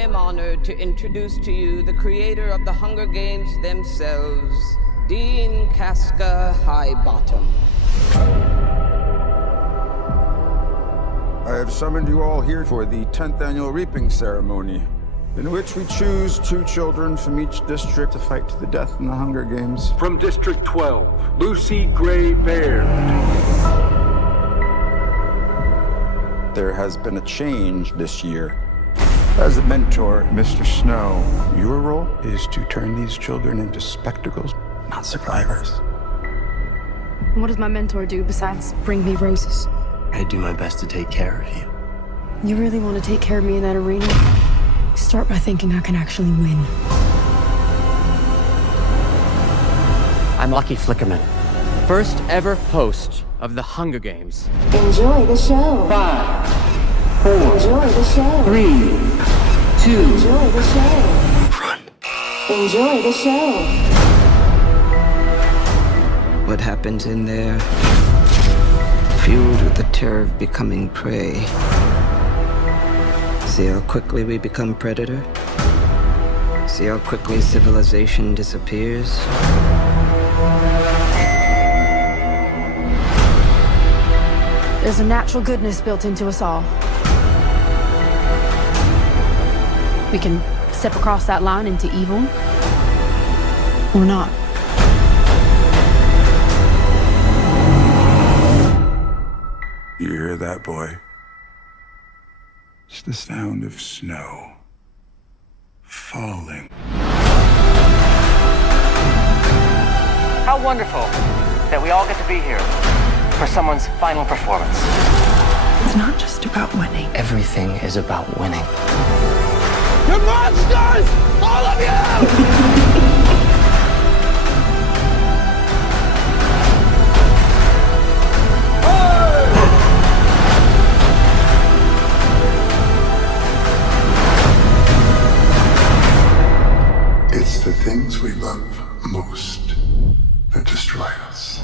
am honored to introduce to you the creator of the Hunger Games themselves, Dean Casca Highbottom. I have summoned you all here for the 10th annual reaping ceremony, in which we choose 2 children from each district to fight to the death in the Hunger Games. From District 12, Lucy Gray Baird. There has been a change this year. As a mentor, Mr. Snow, your role is to turn these children into spectacles, not survivors. What does my mentor do besides bring me roses? I do my best to take care of you. You really want to take care of me in that arena? Start by thinking I can actually win. I'm Lucky Flickerman, first ever host of the Hunger Games. Enjoy the show. 5, 4, Enjoy the show. 3, 2. Enjoy the show. Run. Enjoy the show. What happens in there, fueled with the terror of becoming prey. See how quickly we become predator? See how quickly civilization disappears? There's a natural goodness built into us all. We can step across that line into evil, or not. You hear that, boy? It's the sound of snow falling. How wonderful that we all get to be here for someone's final performance. It's not just about winning. Everything is about winning. You're monsters! All of you! It's the things we love most that destroy us.